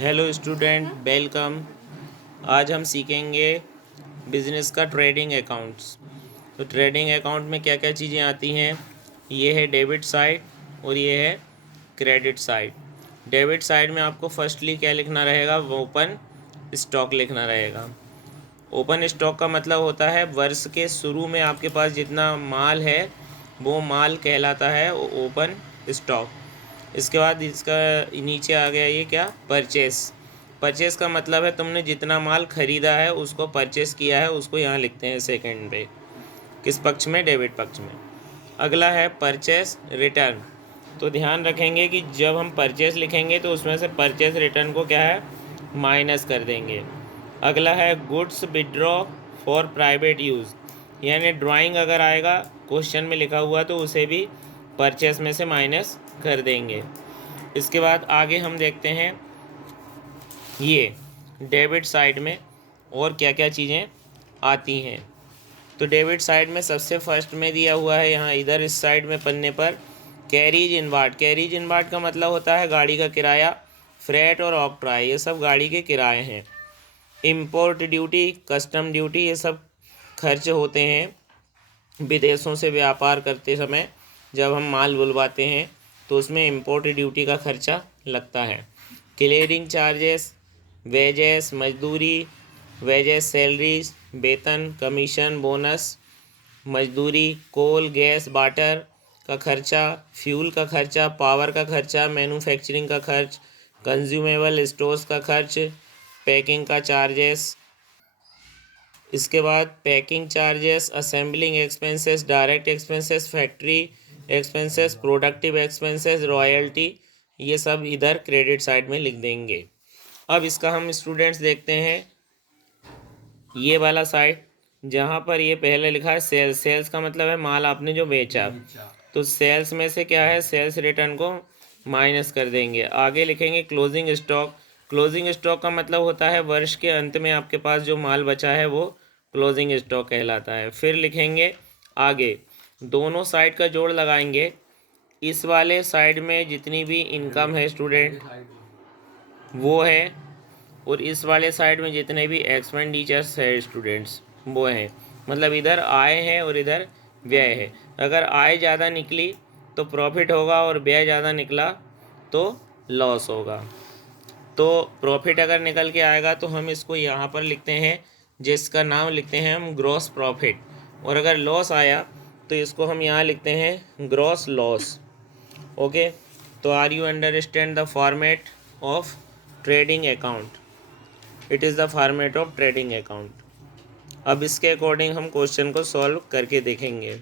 Hello student, welcome. आज हम सीखेंगे बिजनेस का ट्रेडिंग अकाउंट्स। तो ट्रेडिंग अकाउंट में क्या क्या चीज़ें आती हैं, ये है डेबिट साइड और ये है क्रेडिट साइड। डेबिट साइड में आपको फर्स्टली क्या लिखना रहेगा, ओपन स्टॉक लिखना रहेगा। ओपन स्टॉक का मतलब होता है वर्ष के शुरू में आपके पास जितना माल है वो माल कहलाता है ओपन स्टॉक। इसके बाद इसका नीचे आ गया ये क्या, परचेस। परचेस का मतलब है तुमने जितना माल खरीदा है उसको परचेस किया है, उसको यहाँ लिखते हैं सेकंड पे। किस पक्ष में, डेबिट पक्ष में। अगला है परचेस रिटर्न। तो ध्यान रखेंगे कि जब हम परचेस लिखेंगे तो उसमें से परचेस रिटर्न को क्या है, माइनस कर देंगे। अगला है goods withdraw for private use, यानी ड्राइंग अगर आएगा क्वेश्चन में लिखा हुआ तो उसे भी परचेस में से माइनस कर देंगे। इसके बाद आगे हम देखते हैं ये डेबिट साइड में और क्या क्या चीज़ें आती हैं। तो डेबिट साइड में सबसे फर्स्ट में दिया हुआ है यहाँ इधर इस साइड में पन्ने पर कैरीज इनवार्ड। कैरीज इनवार्ड का मतलब होता है गाड़ी का किराया। फ्रेट और ऑक्ट्राय ये सब गाड़ी के किराए हैं। इम्पोर्ट ड्यूटी, कस्टम ड्यूटी ये सब खर्च होते हैं विदेशों से व्यापार करते समय। जब हम माल बुलवाते हैं तो उसमें इम्पोर्ट ड्यूटी का खर्चा लगता है। क्लियरिंग चार्जेस, वेजेस मजदूरी, वेजेस सैलरीज वेतन, कमीशन, बोनस, मजदूरी, कोल गैस वाटर का खर्चा, फ्यूल का खर्चा, पावर का खर्चा, मैन्युफैक्चरिंग का खर्च, कंज्यूमेबल स्टोर्स का खर्च, पैकिंग का चार्जेस। इसके बाद packing charges, assembling expenses, direct expenses, factory expenses, productive expenses, royalty, ये सब इधर क्रेडिट साइड में लिख देंगे। अब इसका हम स्टूडेंट्स देखते हैं ये वाला साइड, जहाँ पर ये पहले लिखा है सेल्स। सेल्स का मतलब है माल आपने जो बेचा। तो सेल्स में से क्या है, सेल्स रिटर्न को माइनस कर देंगे। आगे लिखेंगे क्लोजिंग स्टॉक। क्लोजिंग स्टॉक का मतलब होता है वर्ष के अंत में आपके पास जो माल बचा है वो क्लोजिंग स्टॉक कहलाता है। फिर लिखेंगे आगे दोनों साइड का जोड़ लगाएंगे। इस वाले साइड में जितनी भी इनकम है स्टूडेंट वो है, और इस वाले साइड में जितने भी एक्सपेंडिचर्स है स्टूडेंट्स वो हैं। मतलब इधर आय है और इधर व्यय है। अगर आय ज़्यादा निकली तो प्रॉफिट होगा और व्यय ज़्यादा निकला तो लॉस होगा। तो प्रॉफिट अगर निकल के आएगा तो हम इसको यहाँ पर लिखते हैं, जिसका नाम लिखते हैं हम ग्रॉस प्रॉफिट। और अगर लॉस आया तो इसको हम यहाँ लिखते हैं ग्रॉस लॉस। ओके, तो are you understand the format of trading account? It is the format of trading account. अब इसके अकॉर्डिंग हम क्वेश्चन को सॉल्व करके देखेंगे।